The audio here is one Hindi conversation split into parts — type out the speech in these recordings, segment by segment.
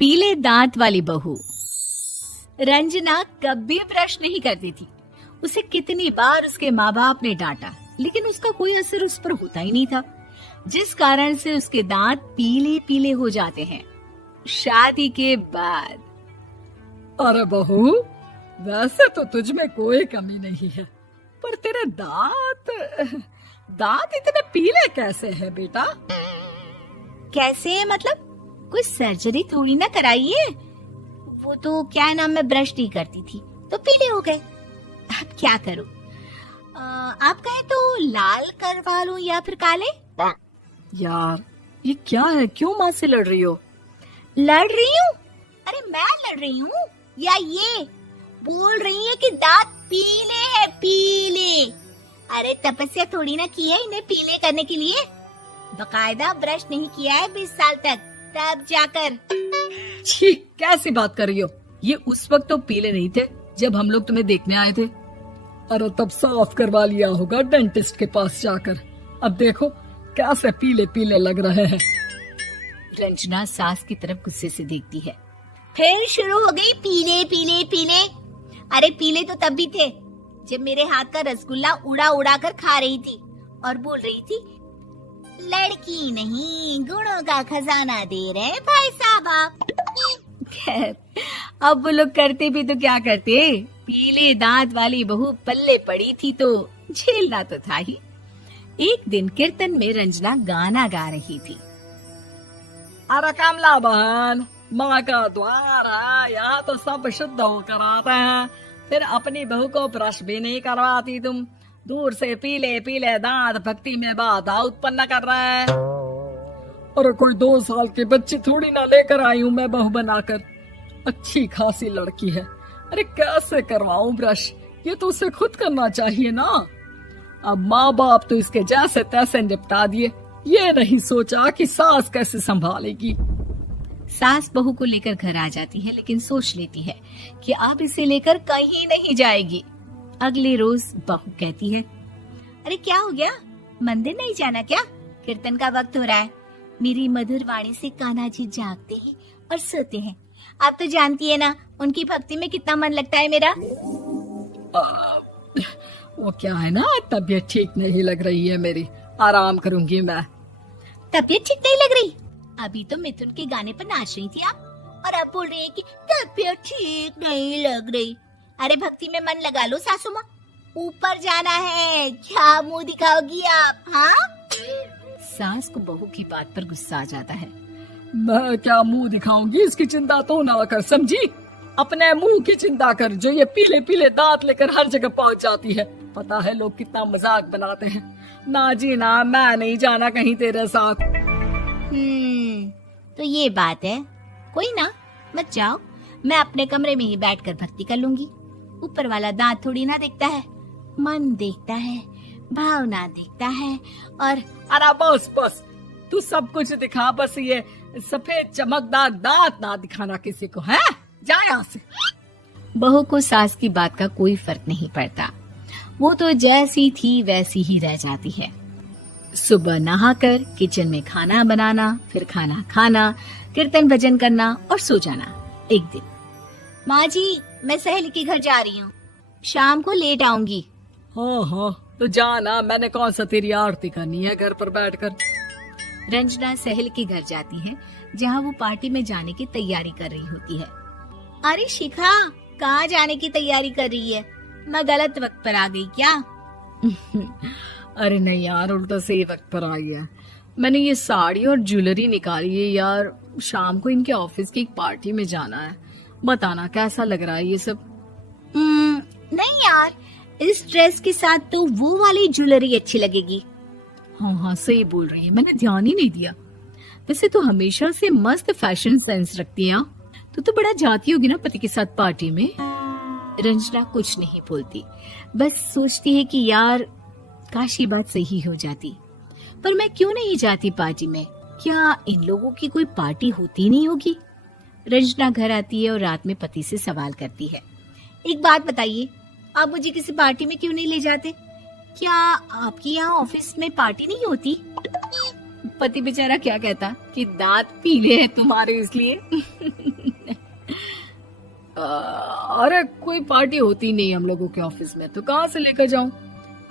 पीले दांत वाली बहू। रंजना कभी ब्रश नहीं करती थी। उसे कितनी बार उसके माँ बाप ने डांटा, लेकिन उसका कोई असर उस पर होता ही नहीं था, जिस कारण से उसके दांत पीले पीले हो जाते हैं। शादी के बाद। अरे बहू, वैसे तो तुझ में कोई कमी नहीं है, पर तेरे दांत इतने पीले कैसे हैं बेटा? कैसे मतलब? कोई सर्जरी थोड़ी ना कराई है। वो तो क्या नाम, मैं ब्रश नहीं करती थी तो पीले हो गए। अब क्या करूं? आप कहें तो लाल करवा लूं या फिर काले? यार ये क्या है, क्यों माँ से लड़ रही हो? लड़ रही हूँ? अरे मैं लड़ रही हूँ या ये बोल रही है कि दांत पीले हैं, पीले। अरे तपस्या थोड़ी ना की है इन्हें पीले करने के लिए। बकायदा ब्रश नहीं किया है 20 साल तक, तब जाकर। छी, कैसी बात कर रही हो? ये उस वक्त तो पीले नहीं थे जब हम लोग तुम्हें देखने आए थे। अरे तब साफ करवा लिया होगा डेंटिस्ट के पास जाकर। अब देखो कैसे पीले पीले लग रहे हैं। रंजना सास की तरफ गुस्से से देखती है। फिर शुरू हो गई पीले पीले पीले। अरे पीले तो तब भी थे जब मेरे हाथ का रसगुल्ला उड़ा उड़ा कर खा रही थी और बोल रही थी, लड़की नहीं गुणों का खजाना दे रहे भाई साहब आप। खैर, अब वो लोग करते भी तो क्या करते, पीले दांत वाली बहू पल्ले पड़ी थी तो झेलना तो था ही। एक दिन कीर्तन में रंजना गाना गा रही थी। अरे कमला बहन, माँ का द्वार है, यहाँ तो सब शुद्ध होकर आते हैं, फिर अपनी बहू को ब्रश भी नहीं करवाती तुम। दूर से पीले पीले दांत भक्ति में बाधा उत्पन्न कर रहे हैं। अरे कोई 2 साल के बच्ची थोड़ी ना लेकर आई हूँ मैं बहू बनाकर। अच्छी खासी लड़की है, अरे कैसे करवाऊं ब्रश? ये तो उसे खुद करना चाहिए ना। अब माँ बाप तो इसके जैसे तैसे निपटा दिए, ये नहीं सोचा कि सास कैसे संभालेगी। सास बहू को लेकर घर आ जाती है, लेकिन सोच लेती है कि अब इसे लेकर कहीं नहीं जाएगी। अगले रोज बहू कहती है, अरे क्या हो गया, मंदिर नहीं जाना क्या? कीर्तन का वक्त हो रहा है। मेरी मधुर वाणी से कान्हा जी जागते हैं और सोते हैं। आप तो जानती है ना उनकी भक्ति में कितना मन लगता है मेरा। वो क्या है ना, तबीयत ठीक नहीं लग रही है मेरी, आराम करूंगी मैं। तबीयत ठीक नहीं लग रही? अभी तो मिथुन के गाने पर नाच रही थी आप, और अब बोल रही है कि तबीयत ठीक नहीं लग रही। अरे भक्ति में मन लगा लो सासू माँ, ऊपर जाना है, क्या मुंह दिखाओगी आप? हाँ? सास को बहू की बात पर गुस्सा आ जाता है। मैं क्या मुंह दिखाऊंगी, इसकी चिंता तो ना कर, समझी? अपने मुंह की चिंता कर, जो ये पीले पीले दांत लेकर हर जगह पहुंच जाती है। पता है लोग कितना मजाक बनाते हैं। ना जी ना, मैं नहीं जाना कहीं तेरे साथ। तो ये बात है। कोई ना, मत जाओ, मैं अपने कमरे में ही बैठकर भक्ति कर लूंगी। ऊपर वाला दांत थोड़ी ना देखता है, मन देखता है, भावना देखता है। और अरे बस बस, तू सब कुछ दिखा, बस ये सफेद चमकदार दांत ना दिखाना किसी को, है? जा यहाँ से। बहू को सास की बात का कोई फर्क नहीं पड़ता, वो तो जैसी थी वैसी ही रह जाती है। सुबह नहाकर किचन में खाना बनाना, फिर खाना खाना, कीर्तन भजन करना और सो जाना। एक दिन, माँ जी मैं सहेली के घर जा रही हूँ, शाम को लेट आऊंगी। हाँ, तो जाना, मैंने कौन सा तेरी आरती करनी है घर पर बैठकर। रंजना सहेली के घर जाती है, जहाँ वो पार्टी में जाने की तैयारी कर रही होती है। अरे शिखा, कहाँ जाने की तैयारी कर रही है? मैं गलत वक्त पर आ गई क्या? अरे नहीं यार, उल्टा सही वक्त पर आई है। मैंने ये साड़ी और ज्वेलरी निकाली है यार, शाम को इनके ऑफिस की एक पार्टी में जाना है। बताना कैसा लग रहा है ये सब? नहीं यार, इस ड्रेस के साथ तो वो वाली ज्वेलरी अच्छी लगेगी। हाँ, सही बोल रही है, मैंने ध्यान ही नहीं दिया। वैसे तो हमेशा से मस्त फैशन सेंस रखती है। तो बड़ा जाती होगी ना पति के साथ पार्टी में। रंजना कुछ नहीं बोलती, बस सोचती है कि यार काश ये बात सही हो जाती, पर मैं क्यों नहीं जाती पार्टी में? क्या इन लोगों की कोई पार्टी होती नहीं होगी? रंजना घर आती है और रात में पति से सवाल करती है, एक बात बताइए, आप मुझे किसी पार्टी में क्यों नहीं ले जाते? क्या आपके यहाँ ऑफिस में पार्टी नहीं होती? पति बेचारा क्या कहता कि दांत पीले हैं तुम्हारे इसलिए। अरे कोई पार्टी होती नहीं हम लोगों के ऑफिस में, तो कहाँ से लेकर जाऊं?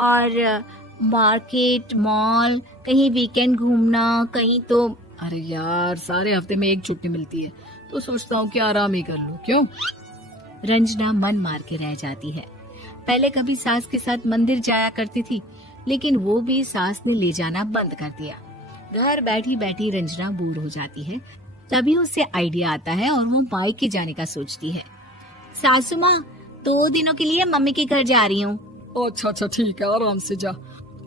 और मार्केट, मॉल, कहीं वीकेंड घूमना, कहीं तो। अरे यार सारे हफ्ते में एक छुट्टी मिलती है, तो सोचता हूँ कि आराम ही कर लूं। क्यों? रंजना मन मार के रह जाती है। पहले कभी सास के साथ मंदिर जाया करती थी, लेकिन वो भी सास ने ले जाना बंद कर दिया। घर बैठी बैठी रंजना बोर हो जाती है। तभी उसे आइडिया आता है और वो मायके जाने का सोचती है। सासू माँ, 2 दिनों के लिए मम्मी के घर जा रही हूँ। अच्छा अच्छा ठीक है, आराम से जा।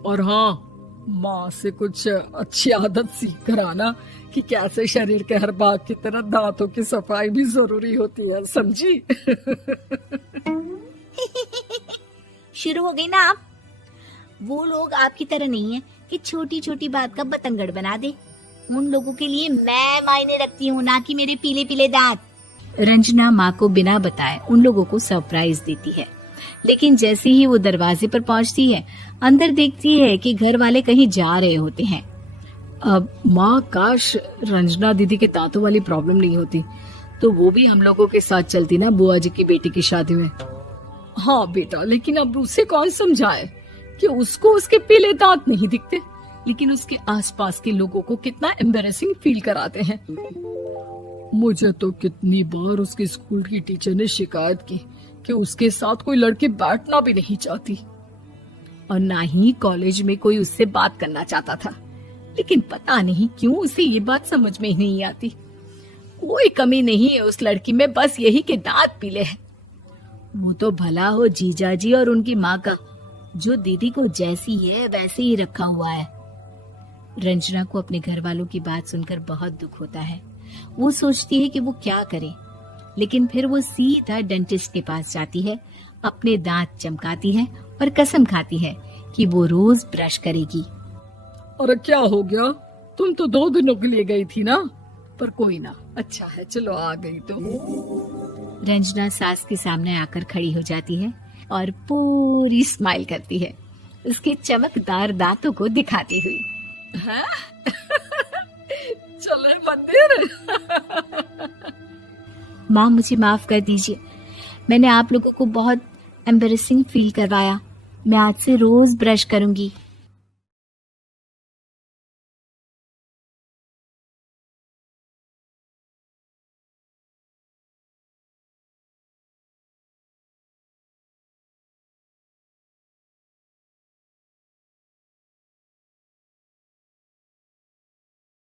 और हाँ, माँ से कुछ अच्छी आदत सीख कर आना कि कैसे शरीर के हर भाग की तरह दांतों की सफाई भी जरूरी होती है, समझी? शुरू हो गई ना आप। वो लोग आपकी तरह नहीं है कि छोटी छोटी बात का बतंगड़ बना दे। उन लोगों के लिए मैं मायने रखती हूँ, ना कि मेरे पीले पीले दांत। रंजना माँ को बिना बताए उन लोगों को सरप्राइज देती है, लेकिन जैसे ही वो दरवाजे पर पहुंचती है, अंदर देखती है कि घर वाले कहीं जा रहे होते हैं। अब माँ, काश रंजना दीदी के दांतों वाली प्रॉब्लम नहीं होती, तो वो भी हम लोगों के साथ चलती ना बुआ जी की बेटी की शादी में। हाँ बेटा, लेकिन अब उसे कौन समझाए कि उसको उसके पीले दांत नहीं दिखते, लेकिन उसके आसपास के लोगों को कितना एम्बैरेसिंग फील कराते हैं। मुझे तो कितनी बार उसके स्कूल की टीचर ने शिकायत की कि उसके साथ कोई लड़की बैठना भी नहीं चाहती, और ना ही कॉलेज में कोई उससे बात करना चाहता था। लेकिन पता नहीं क्यों उसे ये बात समझ में ही नहीं आती। कोई कमी नहीं है उस लड़की में, बस यही कि दांत पीले हैं। वो तो भला हो जीजा जी और उनकी माँ का, जो दीदी को जैसी है वैसे ही रखा हुआ है। रंजना को अपने घर वालों की बात सुनकर बहुत दुख होता है। वो सोचती है कि वो क्या करे, लेकिन फिर वो सीधा डेंटिस्ट के पास जाती है, अपने दांत चमकाती है और कसम खाती है कि वो रोज ब्रश करेगी। अरे क्या हो गया? तुम तो 2 दिनों के लिए गई थी ना, पर कोई ना, अच्छा है, चलो आ गई तो। रंजना सास के सामने आकर खड़ी हो जाती है और पूरी स्माइल करती है, उसके चमकदार दांतों को दिखाती हुई। हैं? चले मंदिर? माँ, मुझे माफ कर दीजिए, मैंने आप लोगों को बहुत एम्बैरेसिंग फील करवाया। मैं आज से रोज ब्रश करूंगी।